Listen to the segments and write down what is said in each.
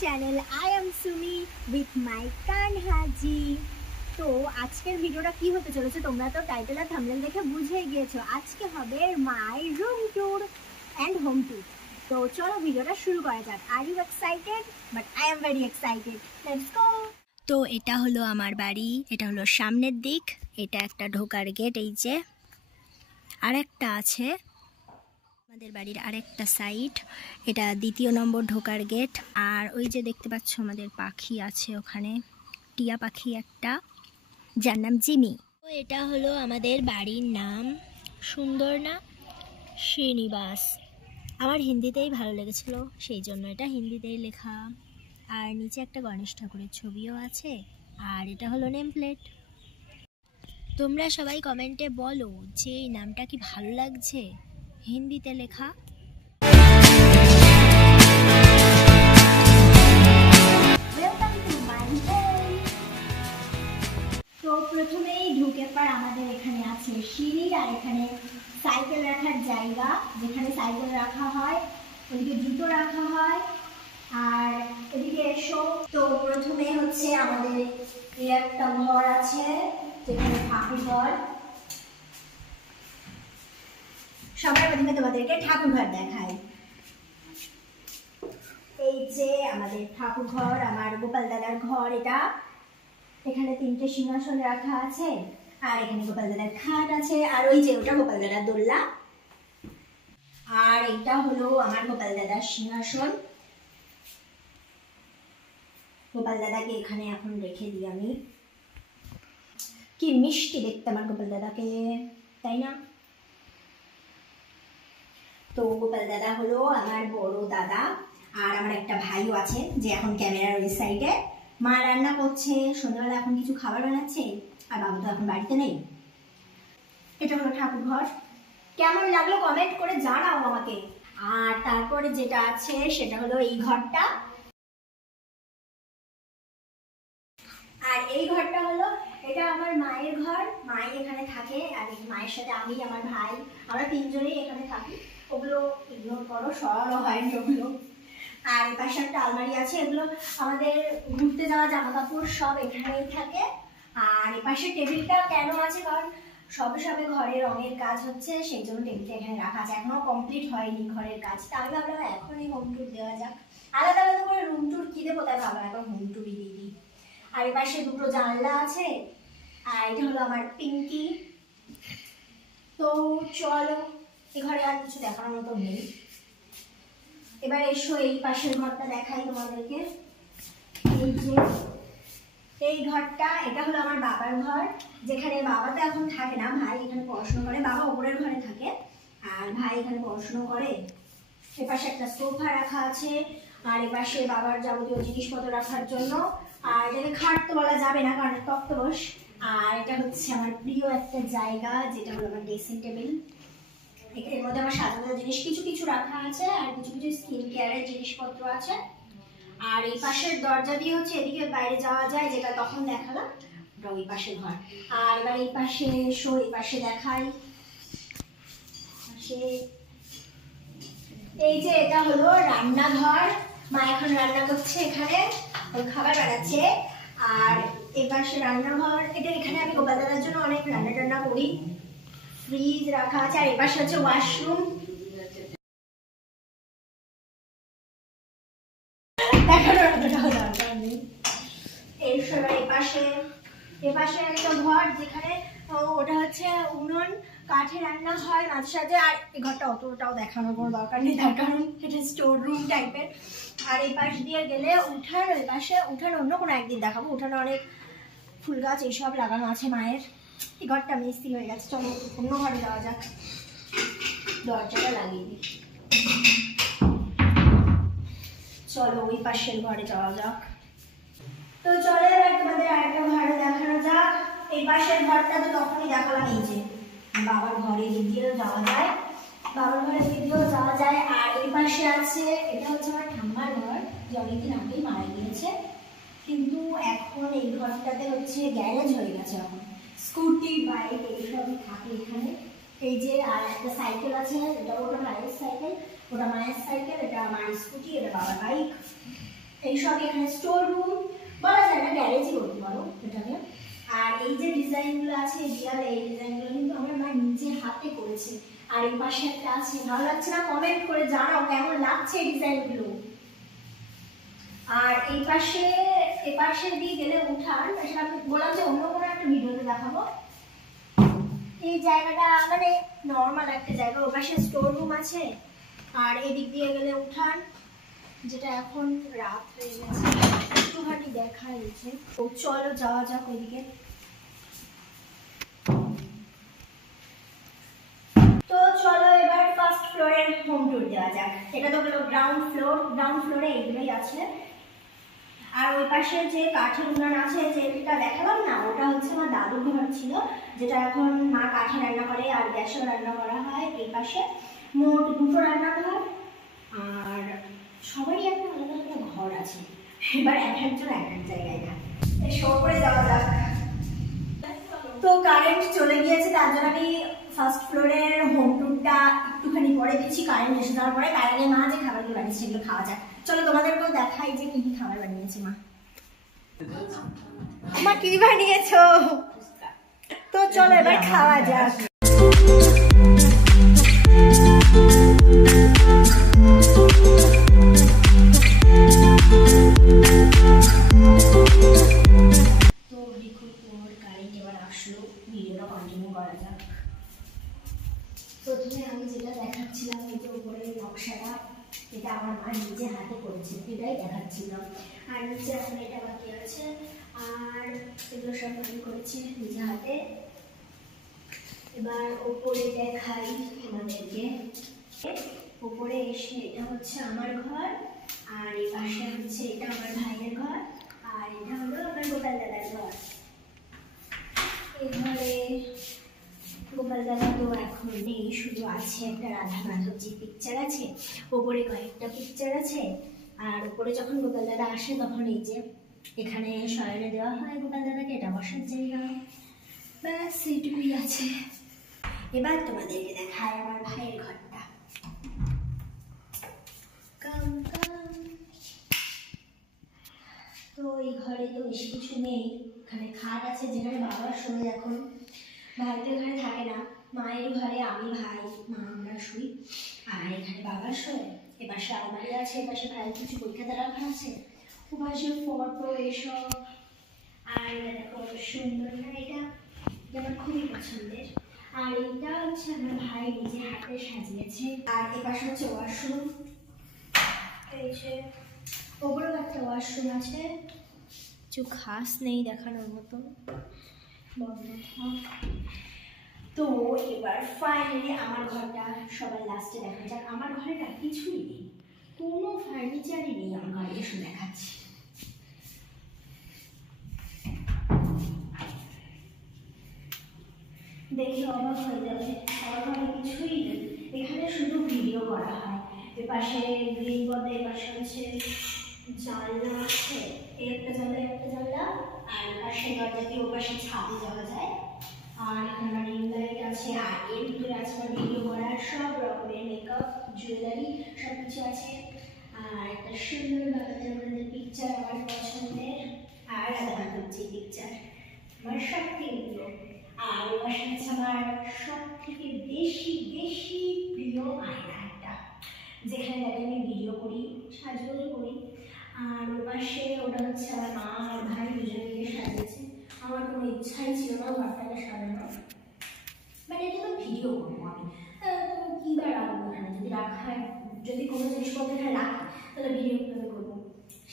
channel. I am Sumi with my Kanhaji. তো আজকের ভিডিওটা কি হতে চলেছে তোমরা তো টাইটেল আর থাম্বনেল দেখে বুঝেই গিয়েছো। আজকে হবে my room tour and home tour. তো চলো ভিডিওটা শুরু করা যাক। Are you excited? But I am very excited. Let's go. তো এটা হলো আমার বাড়ি, এটা হলো সামনের দিক, এটা একটা ঢোকার গেট, এই যে আরেকটা আছে আমাদের বাড়ির আরেকটা সাইড, এটা দ্বিতীয় নম্বর ঢোকার গেট। আর ওই যে দেখতে পাচ্ছ আমাদের পাখি আছে ওখানে, টিয়া পাখি একটা, যার নাম জিমি। তো এটা হলো আমাদের বাড়ির নাম, সুন্দর না? শ্রীনিবাস। আমার হিন্দিতেই ভালো লেগেছিল, সেই জন্য এটা হিন্দিতেই লেখা। আর নিচে একটা গণেশ ঠাকুরের ছবিও আছে। আর এটা হলো নেম প্লেট। তোমরা সবাই কমেন্টে বলো যে এই নামটা কি ভালো লাগছে হিন্দিতে লেখা। তো প্রথমেই ঢুকে পর আমাদের এখানে আছে সিঁড়ি, আর এখানে সাইকেল রাখার জায়গা, যেখানে সাইকেল রাখা হয়, ওদিকে জুতো রাখা হয়। আর এদিকে এসো, তো প্রথমে হচ্ছে আমাদের একটা ঘর আছে যেখানে ঠাকুর ঘর। সবার প্রথমে তোমাদেরকে ঠাকুর ঘর দেখাই। এই যে আমাদের ঠাকুর ঘর, আমার গোপাল দাদার ঘর এটা। এখানে 3টে সিংহাসন রাখা আছে, আর এখানে গোপাল দাদার খাট আছে, আর ওই যে ওটা গোপাল দাদার দোলনা। আর এটা হলো আমার গোপাল দাদার সিংহাসন। গোপাল দাদাকে এখানে এখন রেখে দিই আমি। কি মিষ্টি দেখতে আমার গোপাল দাদাকে, তাই না? তো গোপাল দাদা হলো আমার বড় দাদা, আর আমার একটা ভাইও আছে যে এখন ক্যামেরার ওই সাইডে। মা রান্না করছে, সন্ধ্যাবেলা এখন কিছু খাবার বানাচ্ছে, আর বাবু তো এখন বাড়িতে নেই। এটা হলো ঠাকুর ঘর। কেমন লাগলো কমেন্ট করে জানাও আমাকে। আর তারপরে যেটা আছে সেটা হলো এই ঘরটা। আর এই ঘরটা হলো, এটা আমার মায়ের ঘর, মাই এখানে থাকে। আর মায়ের সাথে আমি, আমার ভাই, আমরা 3জনেই এখানে থাকি। ওগুলো ইগনোর করো, সরানো হয়নি ওগুলো। আর এই পাশে একটা আলমারি আছে, এগুলো আমাদের ঘুরতে যাওয়া জামা কাপড় সব এখানেই থাকে। আর এই পাশে টেবিলটা কেন আছে, কারণ সবে সবে ঘরে রঙের কাজ হচ্ছে, সেই জন্য টেবিলটা এখানে রাখা আছে। এখনো কমপ্লিট হয়নি ঘরের কাজ, তাই ভাবলাম এখনই হোম ট্যুর দেওয়া যাক। আলাদা আলাদা করে রুম ট্যুর কি দেবো, তাই ভাবলাম এখন হোম ট্যুরই দিয়ে দিই। আর এই পাশে 2টো জানলা আছে। আর এটা হলো আমার পিঙ্কি। তো চলো, এই ঘরে আর কিছু দেখানোর মতো নেই। এবার এসো এই পাশের ঘরটা দেখাই তোমাদেরকে। এই যে এই ঘরটা, এটা হলো আমার বাবার ঘর, যেখানে বাবা তো এখন থাকে না, ভাই এখানে পড়াশোনা করে। বাবা ওপরের ঘরে থাকে আর ভাই এখানে পড়াশোনা করে। এপাশে একটা সোফা রাখা আছে, আর এপাশে বাবার যাবতীয় জিনিসপত্র রাখার জন্য। আর এটাকে খাট তো বলা যাবে না, কারণ তক্তপোষ। আর এটা হচ্ছে আমার প্রিয় একটা জায়গা, যেটা হলো আমার ড্রেসিং টেবিল। এর মধ্যে আমার সাজানোর জিনিস কিছু কিছু রাখা আছে, আর কিছু কিছু স্কিন কেয়ারের জিনিসপত্র আছে। আর এই পাশের দরজা দিয়ে হচ্ছে এদিকে বাইরে যাওয়া যায়, যেটা তখন দেখালাম, ওটা ওই পাশের ঘর। আর এবার এই পাশে এসো, এই পাশে দেখাই। এই যে এটা হলো রান্নাঘর, মা এখন রান্না করছে এখানে, খাবার বানাচ্ছে। আর এই পাশে রান্নাঘর, এটা এখানে আমি গোপাল দাদার জন্য অনেক রান্না টান্না করি। ফ্রিজ রাখা আছে, আর এই পাশে হচ্ছে ওয়াশরুম। এপাশে একটা ঘর, যেখানে ওটা হচ্ছে উনুন, কাঠে রান্না হয় মাঝে সাঝে। আর এই ঘরটা অতটাও দেখানোর কোনো দরকার নেই, তার কারণ এটা স্টোর রুম টাইপের। আর এই পাশ দিয়ে গেলে উঠান, ওই পাশে উঠান অন্য কোনো একদিন দেখাবো। উঠানে অনেক ফুল গাছ এইসব লাগানো আছে মায়ের। এই ঘরটা মিস্ত্রি হয়ে গেছে, চলো অন্য ঘরে যাওয়া যাক। দরজাটা লাগিয়ে দিই, চলো ওই পাশের ঘরে যাওয়া যাক। তো চলো এবার তোমাদের আরেকটা ঘরে দেখানো যাক। এই পাশের ঘরটা তো তখনই দেখালাম, এই যে বাবার ঘরে দিয়েও যাওয়া যায়, বাবার ঘরে দিয়েও যাওয়া যায়। আর এই পাশে আছে, এটা হচ্ছে আমার ঠাম্মার ঘর, যে অনেকদিন আগেই মারা গিয়েছে, কিন্তু এখন এই ঘরটাতে হচ্ছে গ্যারেজ হয়ে গেছে। এখন স্কুটি বাইক এইসব থাকে এখানে। এই যে আর একটা সাইকেল আছে, এটা ওটা ভাইয়ের সাইকেল, ওটা মায়ের সাইকেল, এটা আমার স্কুটি, এটা বাবার বাইক। এইসব এখানে স্টোর রুম বলা যায় না, গ্যারেজই বলতে পারো এটাকে। আর এই যে ডিজাইনগুলো আছে দেয়ালে, এই ডিজাইনগুলো কিন্তু আমার মা নিজে হাতে করেছে। আর এই পাশে একটা আছে, ভালো লাগছে না? কমেন্ট করে জানাও কেমন লাগছে এই ডিজাইনগুলো। আর এই পাশে দিয়ে গেলে উঠান, সেটা আমি বললাম যে অন্য কোনো একটা ভিডিওতে দেখাবো। এই জায়গাটা মানে নর্মাল একটা জায়গা, ওর পাশে স্টোর রুম আছে। আর এদিক দিয়ে গেলে উঠান, যেটা এখন রাত হয়ে গেছে, একটুখানি দেখা যাচ্ছে। তো চলো যাওয়া যাক ওইদিকে। তো চলো এবার ফার্স্ট ফ্লোরের হোম ট্যুর দেওয়া যাক। এটা তো হলো গ্রাউন্ড ফ্লোর, গ্রাউন্ড ফ্লোরে এইগুলোই আছে। আর ওই পাশে যে কাঠের উনান আছে, যেটা দেখালাম না, ওটা হচ্ছে আমার দাদুর ঘর ছিল, যেটা এখন মা কাঠে রান্না করে আর গ্যাসেও রান্না করা হয়। এই পাশে মোট 2টো রান্নাঘর, আর সবারই একটা আলাদা আলাদা ঘর আছে। এবার এক একজন এক এক জায়গায় থাকে। শো করে যাওয়া যাক। তো কারেন্ট চলে গিয়েছে, তার জন্য আমি ফার্স্ট ফ্লোরের হোম ট্যুরটা একটুখানি পরে দিচ্ছি। কারেন্ট এসে যাওয়ার পরে কারেন্টে মা যে খাবারগুলো বানিয়েছে সেগুলো খাওয়া যাক। চলো তোমাদেরকেও দেখাই যে কি কি খাবার বানিয়েছে মা। মা কি বানিয়েছো? তো চলো এবার খাওয়া যাক। তো অনেকক্ষণ পর কারেন্ট এবার আসলো, ভিডিওটা কন্টিনিউ করা যাক। প্রথমে আমি যেটা দেখাচ্ছিলাম, এই যে উপরে নকশাটা, এটা আমার মা নিজে হাতে করেছে, এটাই দেখাচ্ছিলাম। আর নিচে এখন এটা বাকি আছে, আর এগুলো সব আমি করেছি নিজে হাতে। এবার ওপরে দেখাই আমাদেরকে। ওপরে এসে এটা হচ্ছে আমার ঘর, আর এই পাশে হচ্ছে এটা আমার ভাইয়ের ঘর, আর এটা হলো আমার গোপাল দাদার ঘর। এই ঘরে গোপাল দাদা তো এখন নেই, শুধু আছে একটা রাধা মাধবজির পিকচার আছে, ওপরে কয়েকটা পিকচার আছে। আর উপরে যখন গোপাল দাদা আসে তখন এই যে এখানে শয়নে দেওয়া হয় গোপাল দাদাকে, এটা বসার জায়গা। ব্যাস এইটুকুই আছে। এবার তোমাদেরকে দেখায় আমার ভাইয়ের ঘরটা। তো এই ঘরে তো বেশি কিছু নেই, এখানে খাট আছে যেখানে বাবা শোয়। এখন ভাই তো এখানে থাকে না, মায়ের ঘরে আমি, ভাই, মা আমরা শুই। আর এখানে বাবা শোয়। এপাশে আলমারি আছে, এপাশে ভাইয়ের কিছু পরীক্ষা রাখা আছে, ওপাশে ফটো এসব। আর এটা দেখো সুন্দর না, এটা আমার খুবই পছন্দের। আর এইটা হচ্ছে আমার ভাই নিজে হাতে সাজিয়েছে। আর এপাশে হচ্ছে ওয়াশরুম, এই যে ওপরেও একটা ওয়াশরুম আছে, কিছু খাস নেই দেখানোর মতন। তো এবার ফাইনালি আমার ঘরটা সবার লাস্টে দেখা যাক। আমার ঘরে না কিছুই নেই, কোনো ফার্নিচারই নেই আমার ঘরে, এসে দেখাচ্ছি। দেখে অবাক হয়ে যাবে, আমার ঘরে কিছুই নেই। এখানে শুধু ভিডিও করা হয়। এপাশে গ্রিন বোর্ডে, এপাশে হচ্ছে জানলা আছে, একটা জানলা, আর পাশে দরজা দিয়ে ওপাশে ছাদে যাওয়া যায়। আর এখানে রিং লাইট আছে, আর এর ভিতরে আছে ভিডিও করার সব রকমের মেকআপ, জুয়েলারি সব কিছু আছে। আর একটা সুন্দর বাচ্চাদের পিকচার আমার পছন্দের, আর রাধা মাধবজির পিকচার আমার সব থেকে প্রিয়। আর ওপাশে আছে আমার সব থেকে বেশি বেশি প্রিয় আয়না একটা, যেখানে আমি ভিডিও করি, সাজগোজ করি। আর ওপাশে ওটা হচ্ছে আমার মা আর ভাই দুজনে মিলে সাজিয়েছে। আমার কোনো ইচ্ছাই ছিল না ঘরটাকে সাজানো, মানে এটা তো ভিডিও করবো আমি, তো কী বা রাখবো এখানে, যদি যদি কোনো জিনিসপত্র এখানে রাখি তাহলে ভিডিও কীভাবে করবো,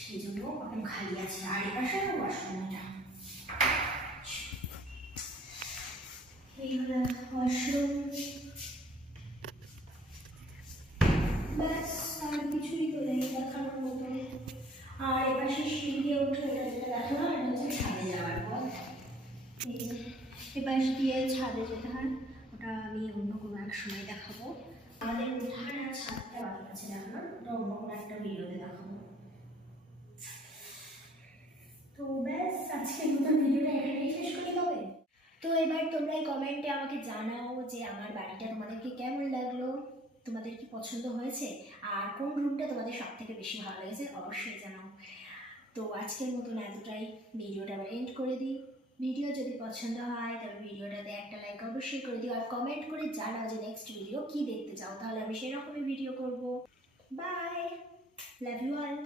সেই জন্য এখন খালি আছে। আর এপাশে ওয়াশরুমটা, এইগুলো ওয়াশরুম, ব্যাস আর কিছুই তো নেই দেখানোর মতো। আর এপাশে সিঁড়ি দিয়ে উঠে এটা যেটা দেখালাম, এটা হচ্ছে ছাদে যাওয়ার পর। এপাশ দিয়ে ছাদে যেতে হয়, ওটা আমি অন্য কোনো এক সময় দেখাবো। আমাদের উঠান আর ছাদটা বাকি আছে দেখানো, ওটা অন্য কোনো একটা ভিডিওতে দেখাবো। তো ব্যাস আজকের নতুন ভিডিওটা এখানেই শেষ করে হবে। তো এবার তোমরা এই কমেন্টে আমাকে জানাও যে আমার বাড়িটা তোমাদেরকে কেমন লাগলো, তোমাদের কি পছন্দ হয়েছে, আর কোন রুমটা তোমাদের সব থেকে বেশি ভালো লেগেছে অবশ্যই জানাও। তো আজকের মতন এতটাই, ভিডিওটা আবার এন্ড করে দিই। ভিডিও যদি পছন্দ হয় তবে ভিডিওটাতে একটা লাইক অবশ্যই করে দিও, আর কমেন্ট করে জানাও যে নেক্সট ভিডিও কি দেখতে চাও, তাহলে আমি সেরকমই ভিডিও করব। Bye, love you all.